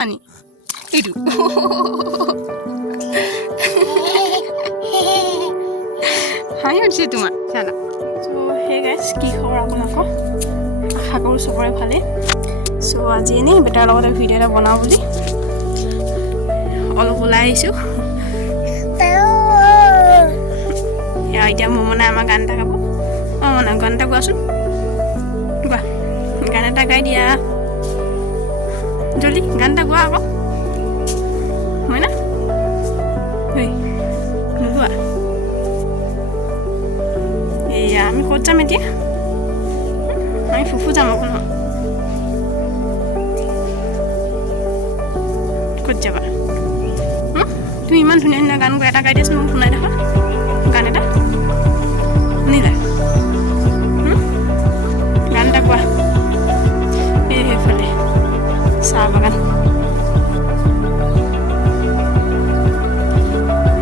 পানী এইটো হাঁহি উঠিছে তোমাৰ জানা। চ' হে গাইজ, কি খবৰ আপোনালোকৰ? আশা কৰোঁ চবৰে ভালেই। চ' আজি এনেই বেটাৰ লগতে ভিডিঅ' এটা বনাওঁ বুলি অলপ ওলাই আহিছোঁ। এতিয়া মমনাই আমাৰ গান এটা গাব। মমনা গান এটা গোৱাচোন, গোৱা গান এটা গাই দিয়া জলদি, গান এটা গোৱা আকৌ হয় না? নোগোৱা? এয়া আমি ক'ত যাম এতিয়া? আমি ফুফু যাম আকৌ ন। ক'ত যাবা? তুমি ইমান ধুনীয়া ধুনীয়া গান এটা গাই দিয়াচোন, মোক শুনাই দেখা গান এটা শুনিলা? গান এটা গোৱা। এই সেইফালে চাহ বাগান,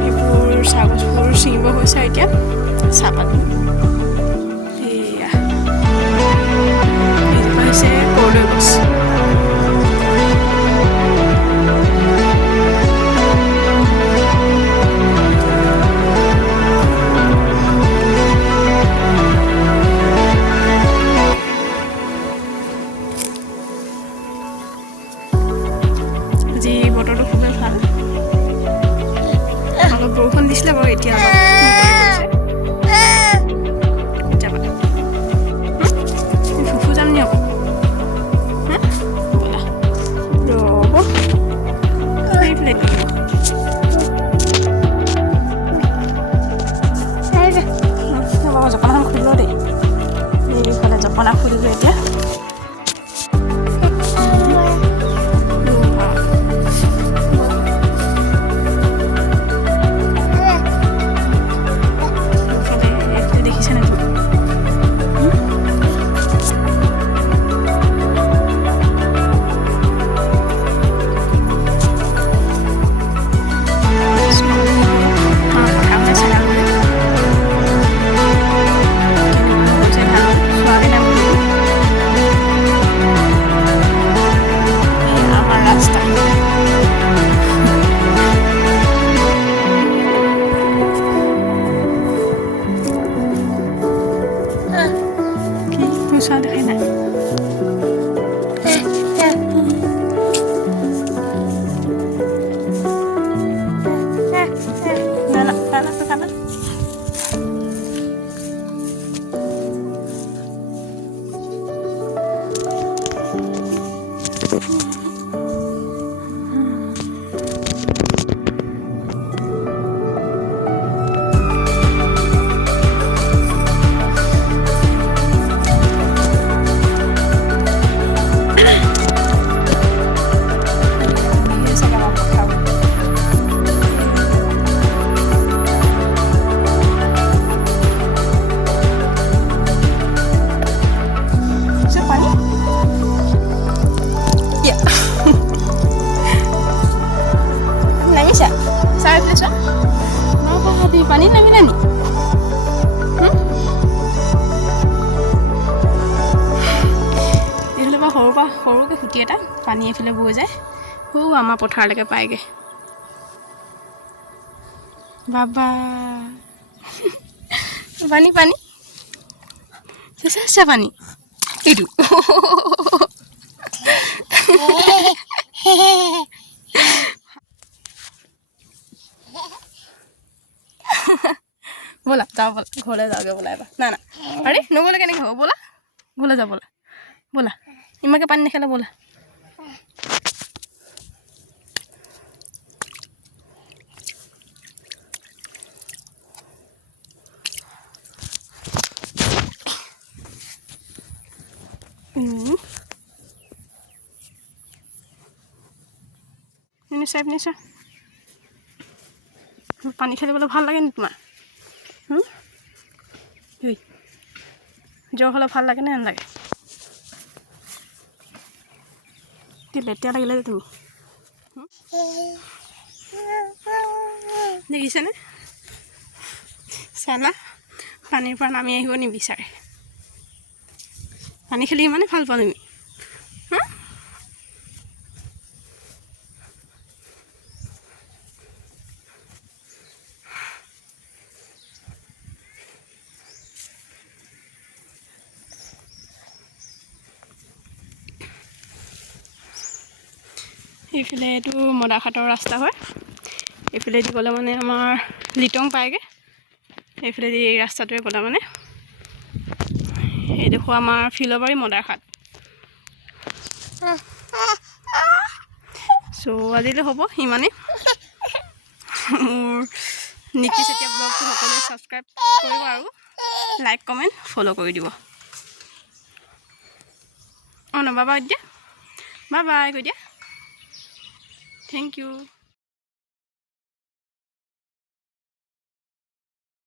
এইবোৰ চাহ গছবোৰ ছিঙিব হৈছে এতিয়া, চাহপাত। এয়া এইজোপা হৈছে কৰ্দৈ গছ। আজি বতৰটো খুবেই ভাল, অলপ বৰষুণ দিছিলে বাৰু, এতিয়া যাবা ফুফু যাম নি আকৌ? ব'লা ৰ'ব এইফালে জপনাখন খুলিব দেই। এইফালে জপনা খুলিলোঁ এতিয়া। চাহ দেখাই নাই পানী নামিলে নি? এইফালে পৰা সৰুকৈ খুটি এটা পানী এইফালে বৈ যায়, আমাৰ পথাৰলৈকে পায়গৈ। বাবা পানী পানী চেঁচা পানী এইটো ব'লা যাওঁ, ব'লা ঘৰলৈ যাওঁগৈ ব'লা এবাৰ। না না আৰে নগ'লে কেনেকৈ হ'ব, ব'লা ঘৰলৈ যাওঁ, ব'লা ব'লা, ইমানকৈ পানী নেখালে ব'লা। নিশ্চয় পানী খেলিবলৈ ভাল লাগে নি তোমাৰ? জ্বৰ হ'লে ভাল লাগে নে নালাগে? কি লেতেৰা লাগিলে যে তুমি দেখিছেনে? চালা পানীৰ পৰা নামি আহিব নিবিচাৰে। পানী খেলি ইমানে ভাল পাওঁ তুমি। এইফালে এইটো মদাৰখাটৰ ৰাস্তা হয় এইফালেদি গ'লে মানে আমাৰ লিটং পায়গৈ এইফালেদি এই ৰাস্তাটোৱে গ'লে মানে এইডোখৰ আমাৰ ফিলবাৰী মদাৰখাট চ' আজিলৈ হ'ব ইমানেই মোৰ নিকি চেতিয়া ব্লগটো সকলোৱে ছাবস্ক্ৰাইব কৰিব আৰু লাইক কমেণ্ট ফ'ল' কৰি দিব অঁ ন বাবা দিয়া বাই বাই কৈ দিয়া থেংক ইউ